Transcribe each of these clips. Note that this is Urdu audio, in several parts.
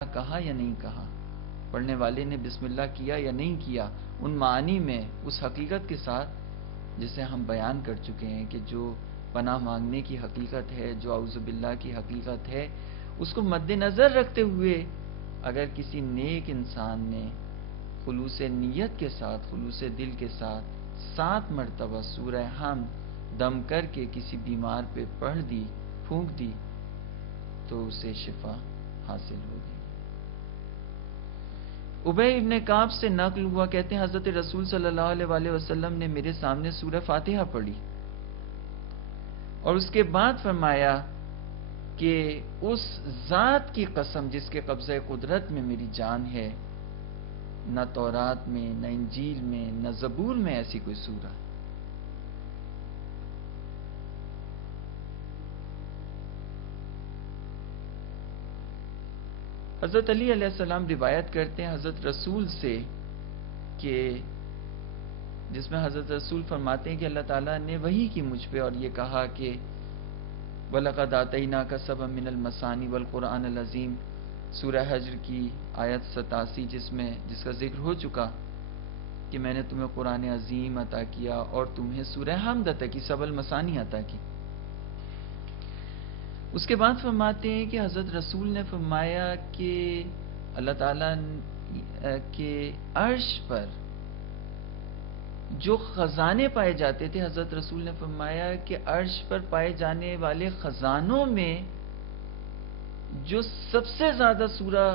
کہا یا نہیں کہا، پڑھنے والے نے بسم اللہ کیا یا نہیں کیا، ان معانی میں اس حقیقت کے ساتھ جسے ہم بیان کر چکے ہیں کہ جو پناہ مانگنے کی حقیقت ہے، جو اعوذ باللہ کی حقیقت ہے، اس کو مد نظر رکھتے ہوئے اگر کسی نیک انسان نے خلوص نیت کے ساتھ، خلوص دل کے ساتھ 7 مرتبہ سورہ حمد دم کر کے کسی بیمار پہ پڑھ دی، پھونک دی، تو اسے شفا حاصل ہوگی۔ ابی ابن کعب سے نقل ہوا، کہتے ہیں حضرت رسول صلی اللہ علیہ وآلہ وسلم نے میرے سامنے سورہ فاتحہ پڑھی اور اس کے بعد فرمایا کہ اس ذات کی قسم جس کے قبضہ قدرت میں میری جان ہے، نہ تورات میں، نہ انجیل میں، نہ زبور میں ایسی کوئی سورہ۔ حضرت علی علیہ السلام روایت کرتے ہیں حضرت رسول سے کہ جس میں حضرت رسول فرماتے ہیں کہ اللہ تعالیٰ نے وحی کی مجھ پہ اور یہ کہا کہ وَلَقَدْ آتَيْنَاكَ سَبْعًا مِنَ الْمَثَانِي وَالْقُرْآنَ الْعَظِيمِ، سورہ حجر کی آیت 87 جس کا ذکر ہو چکا کہ میں نے تمہیں قرآن عظیم عطا کیا اور تمہیں سورہ حمد عطا کی، 7 المثانی عطا کی۔ اس کے بعد فرماتے ہیں کہ حضرت رسول نے فرمایا کہ اللہ تعالیٰ کے عرش پر جو خزانے پائے جاتے تھے، حضرت رسول نے فرمایا کہ عرش پر پائے جانے والے خزانوں میں جو سب سے زیادہ سورہ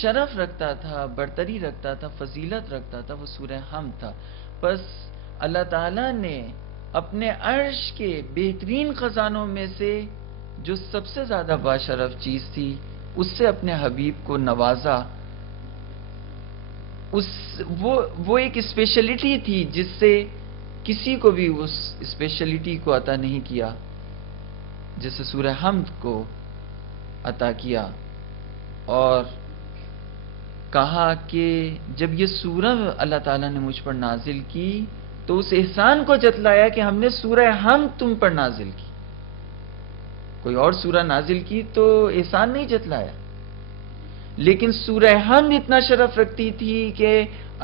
شرف رکھتا تھا، برتری رکھتا تھا، فضیلت رکھتا تھا، وہ سورہ حمد تھا۔ بس اللہ تعالیٰ نے اپنے عرش کے بہترین خزانوں میں سے جو سب سے زیادہ باشرف چیز تھی اس سے اپنے حبیب کو نوازا۔ وہ ایک اسپیشلٹی تھی جس سے کسی کو بھی اس اسپیشلٹی کو عطا نہیں کیا جسے سورہ حمد کو عطا کیا، اور کہا کہ جب یہ سورہ اللہ تعالیٰ نے مجھ پر نازل کی تو اس احسان کو جتلایا کہ ہم نے سورہ حمد تم پر نازل کی۔ کوئی اور سورہ نازل کی تو احسان نہیں جتلایا، لیکن سورہ حمد اتنا شرف رکھتی تھی کہ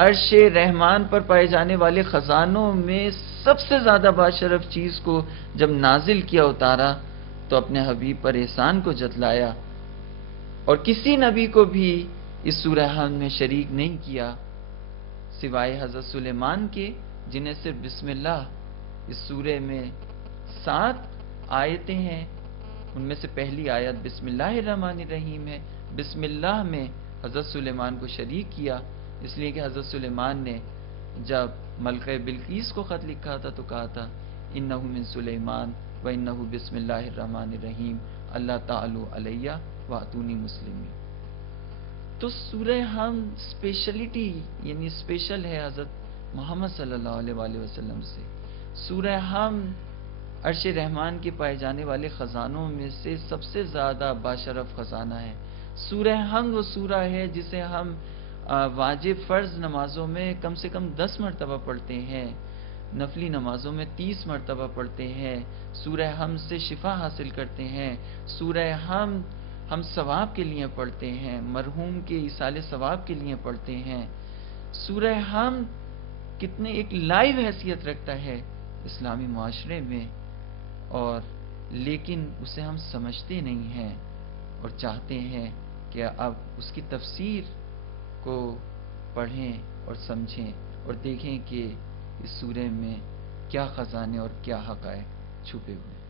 عرش رحمان پر پائے جانے والے خزانوں میں سب سے زیادہ باشرف چیز کو جب نازل کیا، اتارا، تو اپنے حبیب پر احسان کو جتلایا، اور کسی نبی کو بھی اس سورہ حمد میں شریک نہیں کیا سوائے حضرت سلیمان کے، جنہیں صرف بسم اللہ اس سورہ میں 7 آیتیں ہیں، ان میں سے پہلی آیت بسم اللہ الرحمن الرحیم ہے۔ بسم اللہ میں حضرت سلیمان کو شریک کیا، اس لیے کہ حضرت سلیمان نے جب ملکہ بلقیس کو خط لکھا تھا تو کہا تھا انہ من سلیمان و انہ بسم اللہ الرحمن الرحیم اللہ تعالی علیہ واتونی مسلمین۔ تو سورہ حمد اسپیشلٹی یعنی اسپیشل ہے حضرت محمد صلی اللہ علیہ وآلہ وسلم سے۔ سورہ حمد عرش رحمان کے پائے جانے والے خزانوں میں سے سب سے زیادہ باشرف خزانہ ہے۔ سورہ حمد وہ سورہ ہے جسے ہم واجب فرض نمازوں میں کم سے کم 10 مرتبہ پڑھتے ہیں، نفلی نمازوں میں 30 مرتبہ پڑھتے ہیں، سورہ حمد سے شفا حاصل کرتے ہیں۔ سورہ حمد ہم ثواب کے لیے پڑھتے ہیں، مرحوم کے ایصال ثواب کے لیے پڑھتے ہیں۔ سورہ حمد کتنے ایک لائیو حیثیت رکھتا ہے اسلامی معاشرے میں، اور لیکن اسے ہم سمجھتے نہیں ہیں اور چاہتے ہیں کہ اب اس کی تفسیر کو پڑھیں اور سمجھیں اور دیکھیں کہ اس سورہ میں کیا خزانے اور کیا حقائق چھپے ہوئے ہیں۔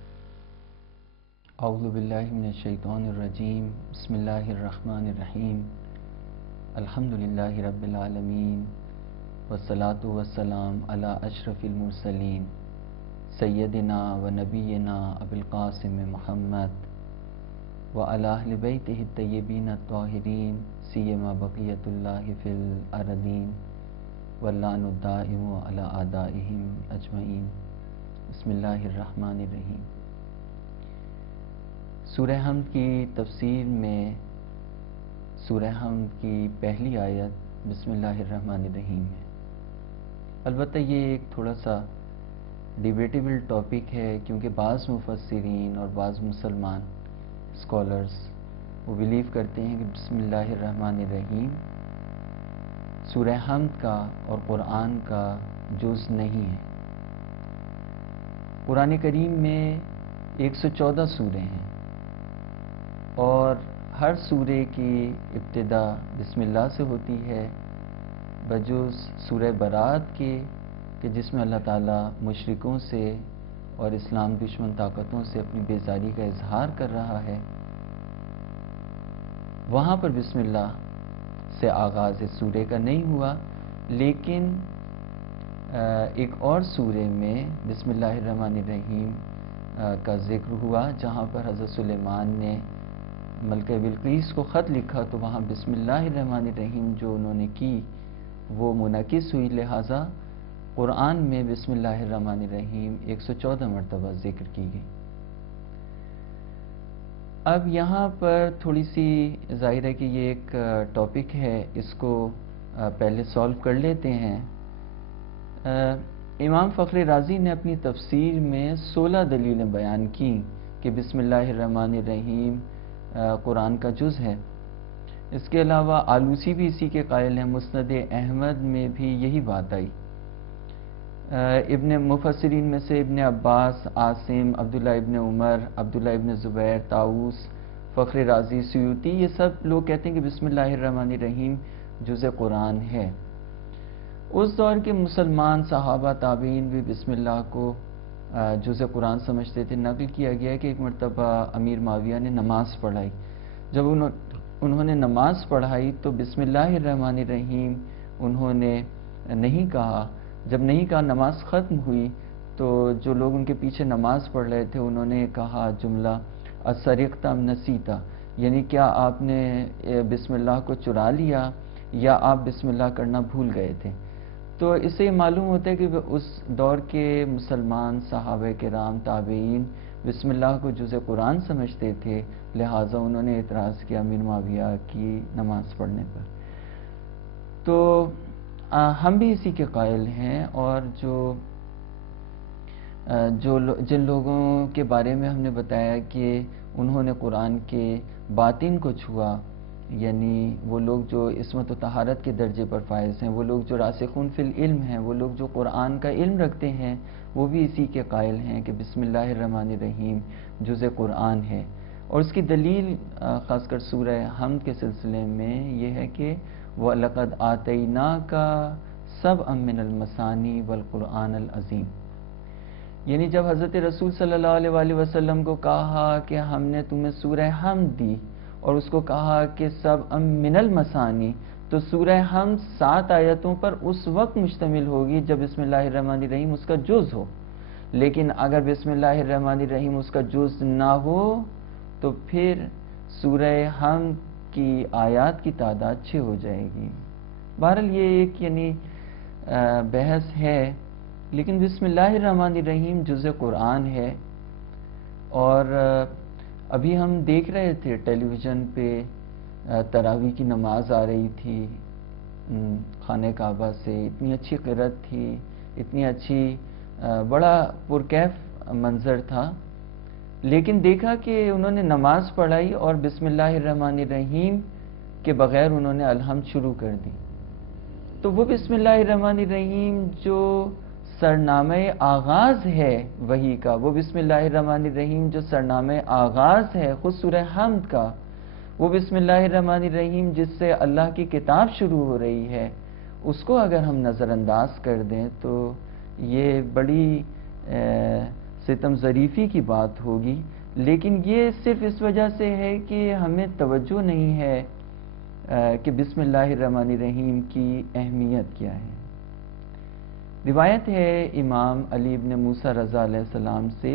اعوذ باللہ من الشیطان الرجیم، بسم اللہ الرحمن الرحیم، الحمدللہ رب العالمین، والصلاة والسلام علی اشرف المرسلین، سیدنا و نبینا ابی القاسم محمد وعلی اہل بیتہ الطیبین الطاہرین سیما بقیۃ اللہ فی الارضین واللعن الدائم علی اعدائہم اجمعین۔ بسم اللہ الرحمن الرحیم۔ سورہ حمد کی تفسیر میں سورہ حمد کی پہلی آیت بسم اللہ الرحمن الرحیم ہے۔ البتہ یہ ایک تھوڑا سا ڈیبیٹیبل ٹاپک ہے، کیونکہ بعض مفسرین اور بعض مسلمان اسکالرز وہ بلیو کرتے ہیں کہ بسم اللہ الرحمن الرحیم سورہ حمد کا اور قرآن کا جز نہیں ہے۔ قرآن کریم میں 114 سورے ہیں اور ہر سورے کی ابتدا بسم اللہ سے ہوتی ہے، بجز سورہ برات کے کہ جس میں اللہ تعالیٰ مشرکوں سے اور اسلام دشمن طاقتوں سے اپنی بیزاری کا اظہار کر رہا ہے، وہاں پر بسم اللہ سے آغاز اس سورے کا نہیں ہوا، لیکن ایک اور سورے میں بسم اللہ الرحمن الرحیم کا ذکر ہوا، جہاں پر حضرت سلیمان نے ملکہ بلقیس کو خط لکھا تو وہاں بسم اللہ الرحمن الرحیم جو انہوں نے کی وہ منعکس ہوئی، لہٰذا قرآن میں بسم اللہ الرحمن الرحیم 114 مرتبہ ذکر کی گئی۔ اب یہاں پر تھوڑی سی ظاہر ہے کہ یہ ایک ٹاپک ہے، اس کو پہلے سالو کر لیتے ہیں۔ امام فخر رازی نے اپنی تفسیر میں 16 دلیلیں بیان کی کہ بسم اللہ الرحمن الرحیم قرآن کا جز ہے۔ اس کے علاوہ آلوسی بھی اسی کے قائل ہیں، مسند احمد میں بھی یہی بات آئی۔ ابن مفسرین میں سے ابن عباس، عاصم، عبداللہ ابن عمر، عبداللہ ابن زبیر، طاؤس، فخر رازی، سیوطی، یہ سب لوگ کہتے ہیں کہ بسم اللہ الرحمن الرحیم جز قرآن ہے۔ اس دور کے مسلمان صحابہ تابعین بھی بسم اللہ کو جز قرآن سمجھتے تھے۔ نقل کیا گیا ہے کہ ایک مرتبہ امیر معاویہ نے نماز پڑھائی، جب انہوں نے نماز پڑھائی تو بسم اللہ الرحمن الرحیم انہوں نے نہیں کہا۔ جب نہیں کہا، نماز ختم ہوئی تو جو لوگ ان کے پیچھے نماز پڑھ رہے تھے انہوں نے کہا جملہ اسرقت ام نسیتا، یعنی کیا آپ نے بسم اللہ کو چرا لیا یا آپ بسم اللہ کرنا بھول گئے تھے؟ تو اس سے یہ معلوم ہوتا ہے کہ اس دور کے مسلمان صحابہ کرام تابعین بسم اللہ کو جز قرآن سمجھتے تھے، لہٰذا انہوں نے اعتراض کیا امیر معاویہ کی نماز پڑھنے پر۔ تو ہم بھی اسی کے قائل ہیں، اور جن لوگوں کے بارے میں ہم نے بتایا کہ انہوں نے قرآن کے باطن کو چھوا، یعنی وہ لوگ جو عصمت و طہارت کے درجے پر فائز ہیں، وہ لوگ جو راسخون فی العلم ہیں، وہ لوگ جو قرآن کا علم رکھتے ہیں، وہ بھی اسی کے قائل ہیں کہ بسم اللہ الرحمن الرحیم جز قرآن ہے۔ اور اس کی دلیل خاص کر سورہ حمد کے سلسلے میں یہ ہے کہ وَلَقَدْ آتَيْنَاكَ سَبْعًا مِّنَ الْمَثَانِي وَالْقُرْآنَ الْعَظِيمِ، یعنی جب حضرت رسول صلی اللہ علیہ وآلہ وسلم کو کہا کہ ہم نے تمہیں سورہ حمد دی اور اس کو کہا کہ سبعًا مِّنَ الْمَثَانِي، تو سورہ حمد 7 آیتوں پر اس وقت مشتمل ہوگی جب بسم اللہ الرحمن الرحیم اس کا جز ہو، لیکن اگر بسم اللہ الرحمن الرحیم اس کا جز نہ ہو تو پھر سورہ حمد کی آیات کی تعداد 6 ہو جائے گی۔ بہرحال یہ ایک یعنی بحث ہے، لیکن بسم اللہ الرحمن الرحیم جز قرآن ہے۔ اور ابھی ہم دیکھ رہے تھے ٹیلی ویژن پہ تراویح کی نماز آ رہی تھی خانہ کعبہ سے، اتنی اچھی قرأت تھی، اتنی اچھی، بڑا پرکیف منظر تھا، لیکن دیکھا کہ انہوں نے نماز پڑھائی اور بسم اللہ الرحمن الرحیم کے بغیر انہوں نے الحمد شروع کر دی۔ تو وہ بسم اللہ الرحمن الرحیم جو سرنامہ آغاز ہے وحی کا، وہ بسم اللہ الرحمن الرحیم جو سرنامہ آغاز ہے خود سورہ حمد کا، وہ بسم اللہ الرحمن الرحیم جس سے اللہ کی کتاب شروع ہو رہی ہے، اس کو اگر ہم نظر انداز کر دیں تو یہ بڑی ستم ظریفی کی بات ہوگی۔ لیکن یہ صرف اس وجہ سے ہے کہ ہمیں توجہ نہیں ہے کہ بسم اللہ الرحمن الرحیم کی اہمیت کیا ہے۔ روایت ہے امام علی ابن موسیٰ رضا علیہ السلام سے،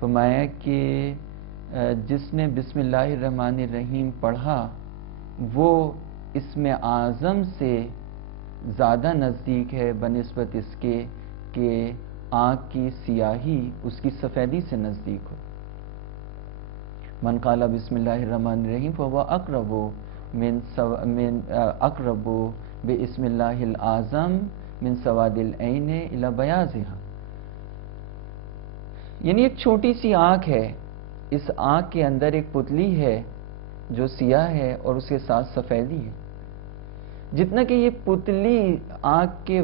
فرمایا کہ جس نے بسم اللہ الرحمن الرحیم پڑھا وہ اسم اعظم سے زیادہ نزدیک ہے بنسبت اس کے کہ آنکھ کی سیاہی اس کی سفیدی سے نزدیک ہو۔ من قال بسم اللہ الرحمن الرحیم فهو اقرب باسم اللہ الاعظم من سواد العین الی بیاضها، یعنی ایک چھوٹی سی آنکھ ہے، اس آنکھ کے اندر ایک پتلی ہے، جو سیاہ ہے اور اس کے ساتھ سفیدی ہے، جتنا کہ یہ پتلی آنکھ کے